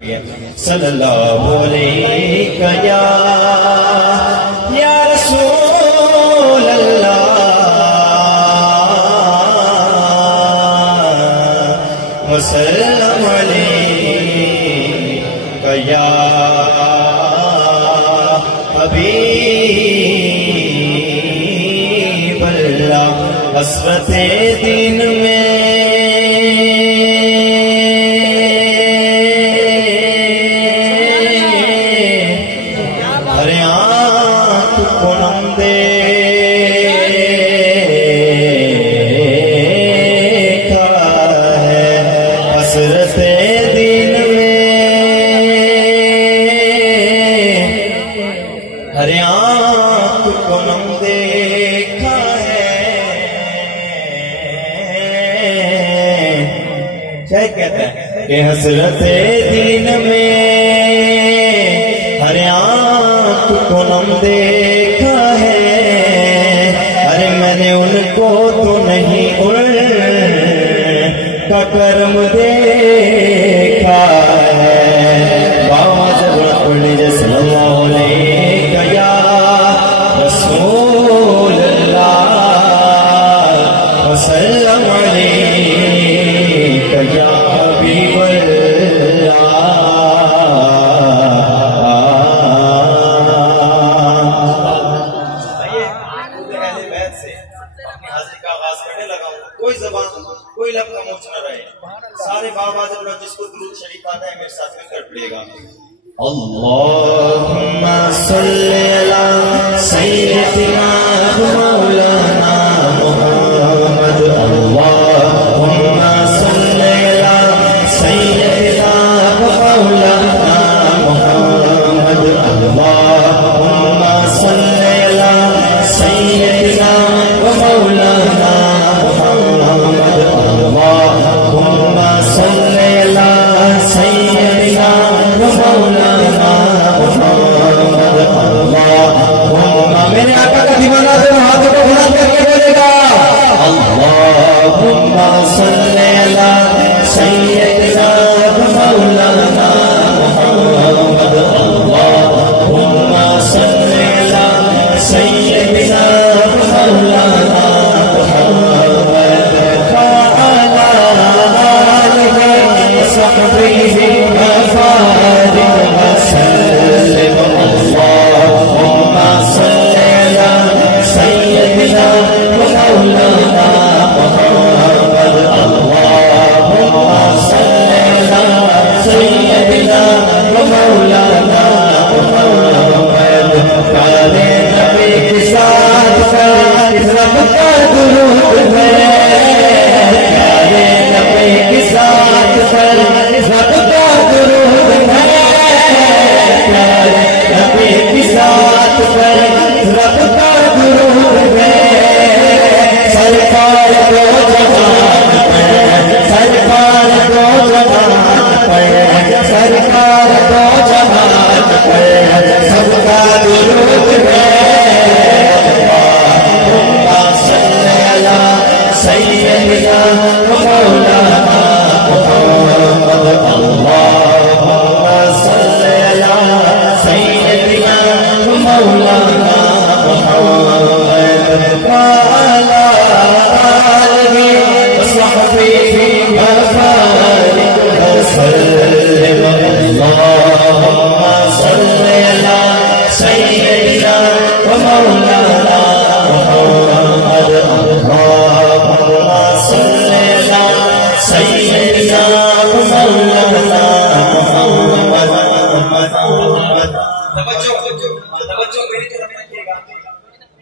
सल्लल्लाहु अलैहि या रसूल अल्लाह वसल्लम अलैका या हबीब अल्लाह। हसरते दिन में कि हसरते दिन में हर आँख को नम देखा है। अरे मैंने उनको तो नहीं उनका कर्म देखा है। बाबा जब सल्लल्लाहु अलैहि या रसूल अल्लाह वसल्लम अलैका या कोई लफ्ज़ खामोश न रहे। सारे बाबा जिसको दुरूद शरीफ आता है मेरे साथ में कर पड़ेगा। अल्लाहुम्मा सल्ली अला सय्यिदिना मौलाना मुहम्मद। अल्लाहुम्मा सल्ली अला सय्यिदिना मौलाना मुहम्मद। अल्लाहुम्मा सल्ली अला सय्यिदिना मौलाना अल्लाहुम्मा सल्ली अला सय्यिदिना मौलाना मुहम्मद। अल्लाहुम्मा मेरे आका का दीवाना दोनों हाथों को बुलंद करके बोलेगा अल्लाहुम्मा सल्ली अला सय्यिदिना मौलाना मुहम्मद। अल्लाहुम्मा सल्ली अला सय्यिदिना मौलाना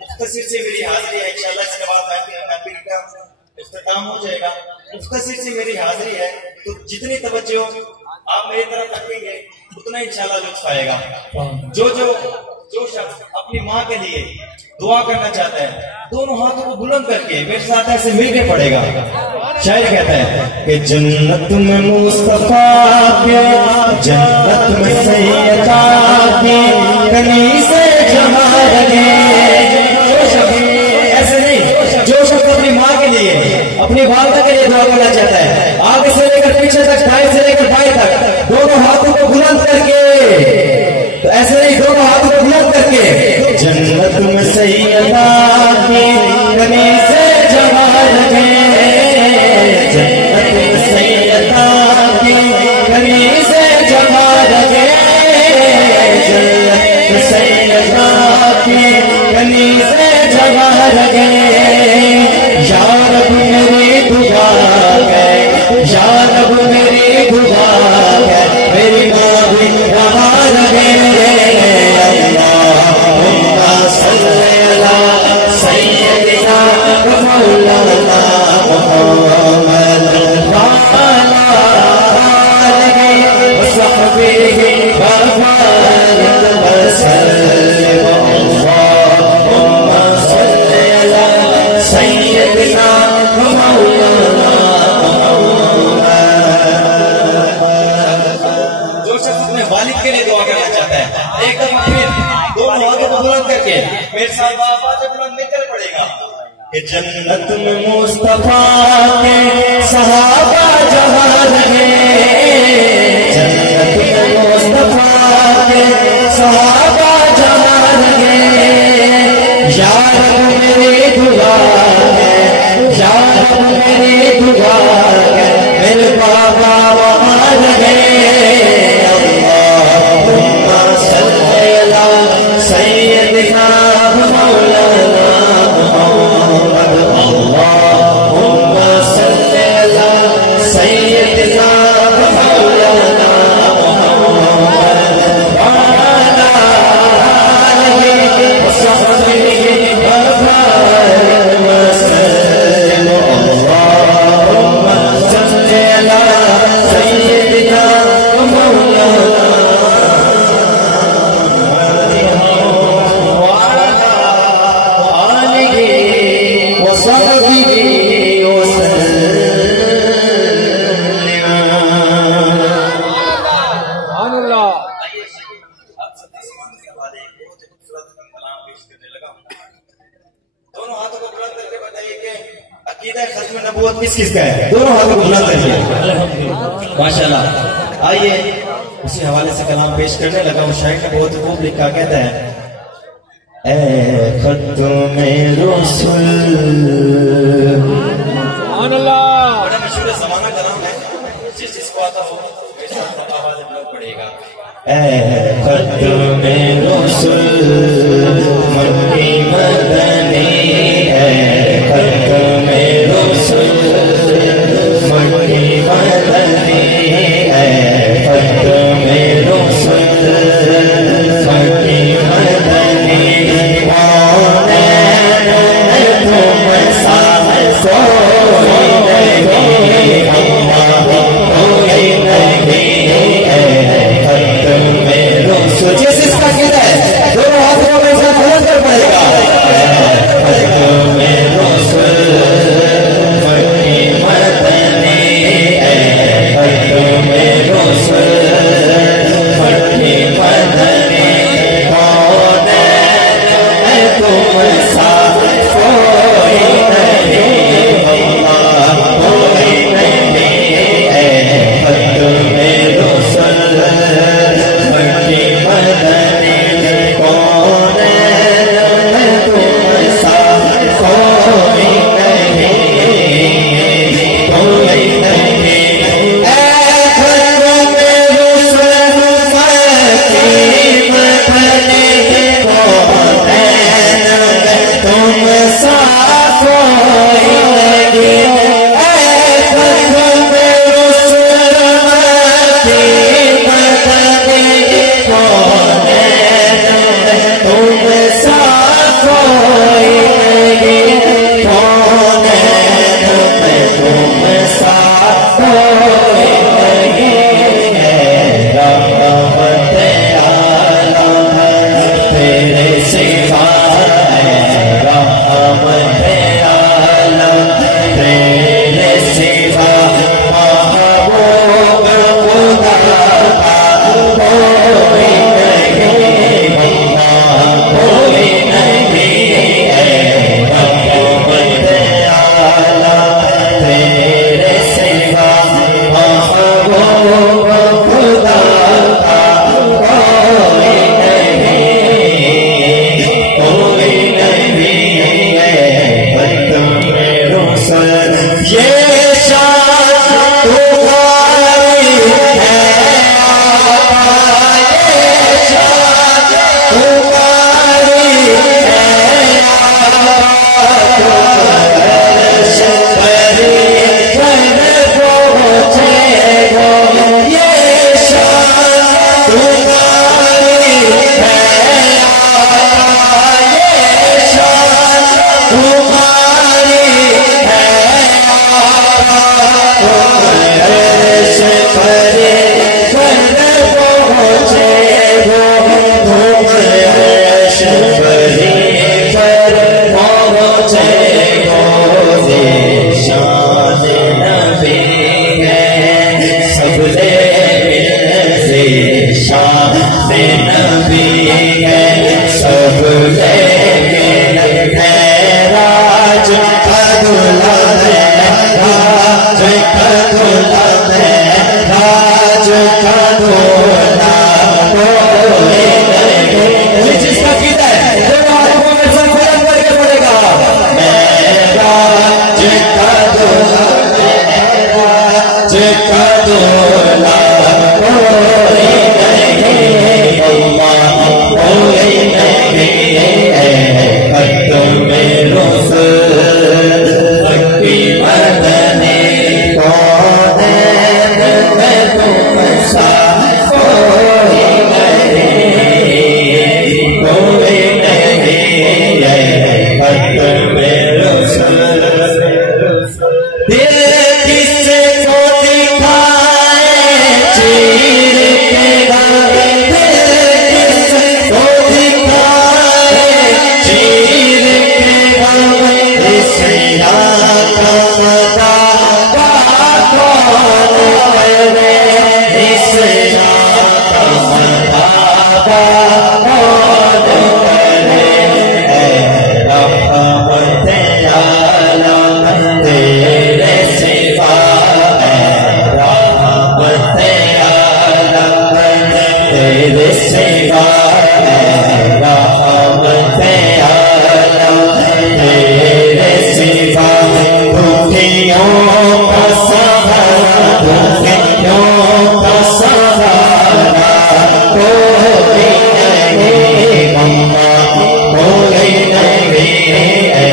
मुख्तसिर से मेरी हाजिरी है। इंशाअल्लाह इसके बाद महफिल का इख्तिताम हो जाएगा। मुख्तसिर से मेरी हाजिरी है तो जितनी तवज्जो आप मेरी तरफ रखेंगे उतना इंशाअल्लाह लुत्फ आएगा। जो शख्स अपनी माँ के लिए दुआ करना चाहता है दोनों हाथों को बुलंद करके मेरे साथ ऐसे मिलके पड़ेगा। शायर कहता है कि जन्नत में मुस्तफा के जन्नत में सैयदा के कनी से जमा रहे। ऐसे नहीं, जो शख्स अपनी माँ के लिए अपनी वालिदा के लिए दुआ करना चाहता है आगे से लेकर पीछे तक दाएं से लेकर बाएं तक दोनों हाथों को शख्स अपने वालिद के लिए दुआ करना चाहता है, एक दफा फिर दोनों हाथों को बुलंद करके मेरे साथ आवाज बुलंद मिलकर पड़ेगा कि जन्नत में मुस्तफा के सहाबा जहां रहे, जन्नत में मुस्तफा के सहाबा जहां रहे, यार मेरी दुआ है, यार मेरी दुआ है, मेरे बाबा वहां रहे। अल्लाहुम्मा सल्ली अला सय्यदिना मौलाना मुहम्मद, अल्लाहुम्मा सल्ली अला सय्यदिना मौलाना मुहम्मद व अला आलिहि व सहबिहि व बारिक व सल्लिम। अल्लाहुम्मा सल्ली अला सय्यदिना मौलाना किस किस का है? दोनों हाथों को बुलंद करिए माशाल्लाह। आइए उसी हवाले से कलाम पेश करने लगा। वो शायर ने बहुत खूब लिखा, कहता है ए खत्मे रसूल, बड़ा मशहूर ज़माना कलाम है, जिसको आता हो आवाज बुलंद पड़ेगा। ए खत्मे रसूल मक्की मदनी, ए खत्मे रसूल मक्की मदनी, ए खत्मे रसूल मक्की मदनी, कौन तुम सा कोई नहीं, कोई नहीं, ए खत्मे रसूल। जैसे इसका कहता है दोनों हाथों में से बुलंद कर पड़ेगा। खत्मे रसूल मक्की मदनी, खत्मे रसूल मक्की मदनी, कौन तुम सा कोई नहीं, कोई नहीं, खत्मे रसूल मक्की मदनी, कौन तुम सा कोई नहीं, कोई नहीं, खत्मे रसूल मक्की मदनी, कौन तुम सा कोई नहीं, खत्मे रसूल मक्की मदनी, कौन तुम सा कोई नहीं, कौन तुम सा कोई नहीं है। रहमत आलम तेरे सिवा है, रहमत आलम तेरे सिवा, महबूब खुदा का कोई नहीं, कोई नहीं है। रहमत आलम तेरे सिवा, महबूब खुदा का कोई नहीं, कोई नहीं है। खत्मे रसूल ये शान तुम्हारी है, ये शान तुम्हारी है, अर्श परी जन पहुँचे हो, ये शान तुम्हारी है, ये शान तुम्हारी है, अर्श परी जन पहुँचे हो, अर्श परी पर पहुँचे हो, शान नबी है सबले मिल से शान नबी है सब लेके राज का दूल्हा है, राज का दूल्हा है, राज का दूल्हा जिसका कीदा है पड़ेगा। मैं राज का दूल्हा, राज का दूल्हा कोई नहीं, कोई नहीं है तुम्हें रुसूल की मदनी कौन है तुम सा कोई नहीं है तुम्हें रुसूल। दिल किसे को दिखाए चीर के गाए, दिल किसे को दिखाए चीर के गाए, इसका मदा कौन करे, इसका मदा कौन करे। रहमत आलम तेरे सिवा है, रहमत आलम तेरे सिवा है, रहमत आलम तेरे सिवा है। दुखियों का सहारा, दुखियों का सहारा कोई नहीं, अम्मा कोई नहीं है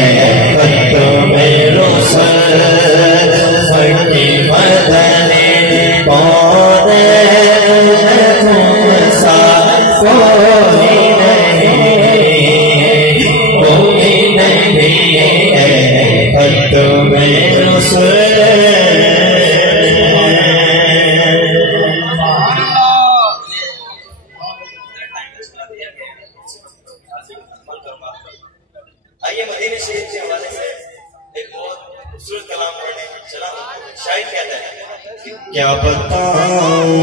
तुम्हें रुसूल की मदनी कौन है तुम सा कोई नहीं है तुम्हें रुसूल। आइए मदीने शरीफ के हवाले से एक बहुत खूबसूरत कलाम पढ़ने चला। शायद कहता है क्या बताऊं